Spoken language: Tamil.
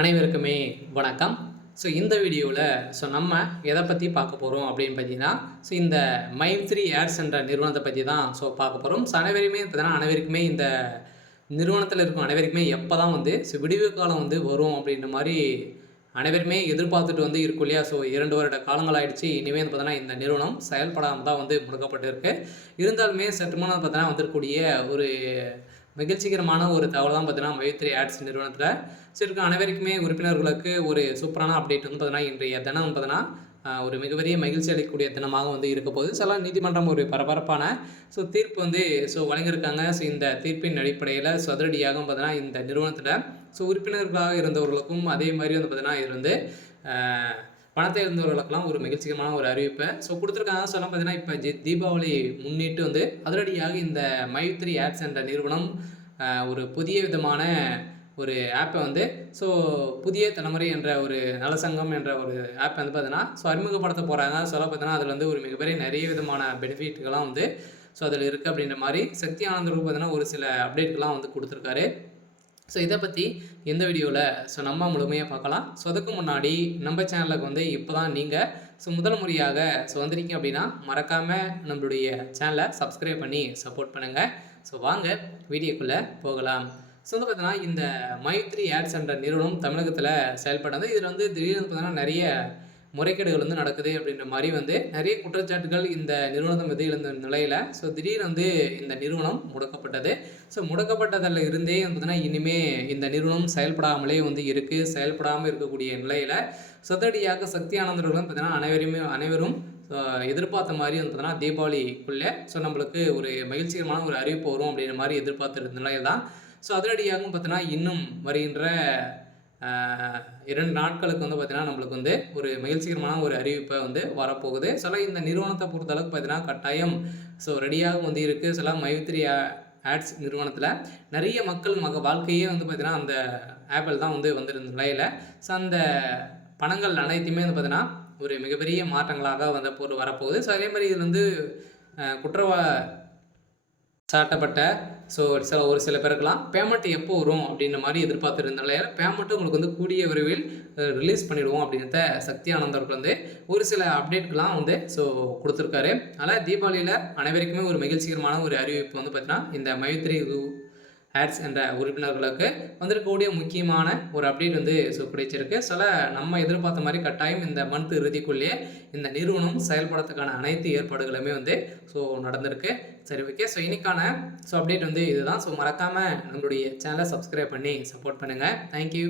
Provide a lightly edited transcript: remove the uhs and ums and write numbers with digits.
அனைவருக்குமே வணக்கம். இந்த வீடியோவில் நம்ம எதை பற்றி பார்க்க போகிறோம் அப்படின்னு பார்த்தீங்கன்னா, இந்த மைத்ரி ஆட்ஸ் என்ற நிறுவனத்தை பற்றி தான் பார்க்க போகிறோம். அனைவருக்குமே இந்த நிறுவனத்தில் இருக்கும் அனைவருக்குமே எப்போ தான் விடிவு காலம் வரும் அப்படின்ற மாதிரி அனைவருமே எதிர்பார்த்துட்டு இருக்கும் இல்லையா? 2 வருட காலங்கள் ஆயிடுச்சு. இனிமேல் பார்த்தீங்கன்னா இந்த நிறுவனம் செயல்படாமல் தான் முடக்கப்பட்டு இருக்கு. இருந்தாலுமே சற்று முன்னர் பார்த்தீங்கன்னா வந்திருக்கக்கூடிய ஒரு மகிழ்ச்சிகரமான ஒரு தகவல் தான் பார்த்தீங்கன்னா மைத்ரி ஆட்ஸ் நிறுவனத்தில் இருக்க அனைவருக்குமே உறுப்பினர்களுக்கு ஒரு சூப்பரான அப்டேட் பார்த்தீங்கன்னா இன்றைய தினம் பார்த்தீங்கன்னா ஒரு மிகப்பெரிய மகிழ்ச்சி அளிக்கக்கூடிய தினமாக இருக்க போகுது. சில நீதிமன்றம் ஒரு பரபரப்பான தீர்ப்பு வழங்கியிருக்காங்க. இந்த தீர்ப்பின் அடிப்படையில் அதிரடியாக பார்த்தீங்கன்னா இந்த நிறுவனத்தில் உறுப்பினர்களாக இருந்தவர்களுக்கும் அதே மாதிரி பார்த்தீங்கன்னா இது பணத்தை இருந்தவர்களுக்கெல்லாம் ஒரு மகிழ்ச்சிகரமான ஒரு அறிவிப்பை கொடுத்துருக்காங்க. பார்த்தீங்கன்னா இப்போ தீபாவளி முன்னிட்டு அதிரடியாக இந்த மைத்ரி ஆட்ஸ் என்ற நிறுவனம் ஒரு புதிய விதமான ஒரு ஆப்பை புதிய தலைமுறை என்ற ஒரு நலசங்கம் என்ற ஒரு ஆப் பார்த்தீங்கன்னா அறிமுகப்படுத்த போகிறாங்க. பார்த்தீங்கன்னா அதில் ஒரு மிகப்பெரிய நிறைய விதமான பெனிஃபிட்கள்லாம் அதில் இருக்குது அப்படின்ற மாதிரி சக்தி ஆனந்தருக்கு பார்த்தீங்கன்னா ஒரு சில அப்டேட்கள்லாம் கொடுத்துருக்காரு. இதை பற்றி எந்த வீடியோவில் நம்ம முழுமையாக பார்க்கலாம். அதுக்கு முன்னாடி நம்ம சேனலுக்கு இப்போ தான் நீங்கள் முதல் முறையாக வந்திருக்கீங்க அப்படின்னா மறக்காமல் நம்மளுடைய சேனலை சப்ஸ்கிரைப் பண்ணி சப்போர்ட் பண்ணுங்கள். வாங்க வீடியோக்குள்ளே போகலாம். பார்த்தீங்கன்னா இந்த மைத்ரி ஆட்ஸ் என்ற நிறுவனம் தமிழகத்தில் செயல்படுறது. இதில் திடீர்னு பார்த்தீங்கன்னா நிறைய முறைகேடுகள் நடக்குது அப்படின்ற மாதிரி நிறைய குற்றச்சாட்டுகள் இந்த நிறுவனத்தை மீது இருந்த நிலையில் திடீர்னு இந்த நிறுவனம் முடக்கப்பட்டது. முடக்கப்பட்டதில் இருந்தே பார்த்தீங்கன்னா இனிமேல் இந்த நிறுவனம் செயல்படாமலே இருக்குது. செயல்படாமல் இருக்கக்கூடிய நிலையில் சதடியாக சக்தி ஆனந்தர்களும் பார்த்தீங்கன்னா அனைவரும் எதிர்பார்த்த மாதிரி பார்த்தீங்கன்னா தீபாவளிக்குள்ளே நம்மளுக்கு ஒரு மகிழ்ச்சிகரமான ஒரு அறிவிப்பு வரும் அப்படின்ற மாதிரி எதிர்பார்த்துருந்த நிலையில் தான் அதிரடியாகவும் பார்த்தீங்கன்னா இன்னும் வருகின்ற 2 நாட்களுக்கு பார்த்தீங்கன்னா நம்மளுக்கு ஒரு மகிழ்ச்சிகரமான ஒரு அறிவிப்பை வரப்போகுது. இந்த நிறுவனத்தை பொறுத்தளவுக்கு பார்த்தீங்கன்னா கட்டாயம் ரெடியாக இருக்குது. மைத்ரி ஆட்ஸ் நிறுவனத்தில் நிறைய மக்கள் வாழ்க்கையே பார்த்தீங்கன்னா அந்த ஆப்பில் தான் வந்திருந்த நிலையில் அந்த பணங்கள் அனைத்துமே பார்த்தீங்கன்னா ஒரு மிகப்பெரிய மாற்றங்களாக வரப்போகுது. அதே மாதிரி இது சாட்டப்பட்ட ஒரு சில பேருக்கெல்லாம் பேமெண்ட் எப்போ வரும் அப்படின்ற மாதிரி எதிர்பார்த்துருந்தால பேமெண்ட்டு உங்களுக்கு கூடிய விரைவில் ரிலீஸ் பண்ணிவிடுவோம் அப்படின்றத சக்தி ஆனந்தருக்கு ஒரு சில அப்டேட்கெலாம் கொடுத்துருக்காரு. அதனால் தீபாவளியில் அனைவருக்குமே ஒரு மகிழ்ச்சிகரமான ஒரு அறிவிப்பு பார்த்தீங்கன்னா இந்த மைத்ரி ஆட்ஸ் என்ற உறுப்பினர்களுக்கு வந்திருக்கக்கூடிய முக்கியமான ஒரு அப்டேட் கிடைச்சிருக்கு. நம்ம எதிர்பார்த்த மாதிரி கட்டாயம் இந்த மந்த் இறுதிக்குள்ளேயே இந்த நிறுவனம் செயல்படுறதுக்கான அனைத்து ஏற்பாடுகளுமே நடந்திருக்கு. சரி, ஓகே. இன்னைக்கான அப்டேட் இதுதான். மறக்காமல் நம்மளுடைய சேனலை சப்ஸ்கிரைப் பண்ணி சப்போர்ட் பண்ணுங்கள். தேங்க்யூ.